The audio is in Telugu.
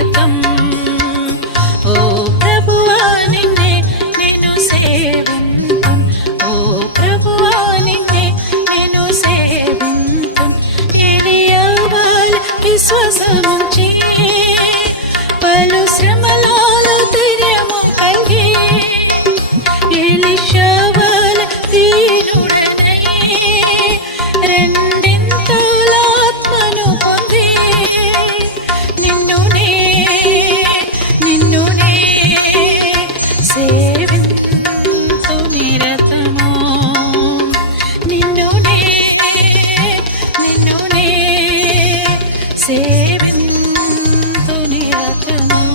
నిరతం ఓ ప్రభువా నిన్నే నేను సేవింతున్ ఓ ప్రభువా నిన్నే నేను సేవింతున్ ఏలియా వాళ్ళ విశ్వాసముంచి పలు శ్రమలాల ధైర్యము కలిగి ఎలీషా వాళ్ళ దీనుడనై రెండింతల ఆత్మను పొంది నిన్నునే సేవింతు నిరతము నిన్నునే సేవింతు నిరతము.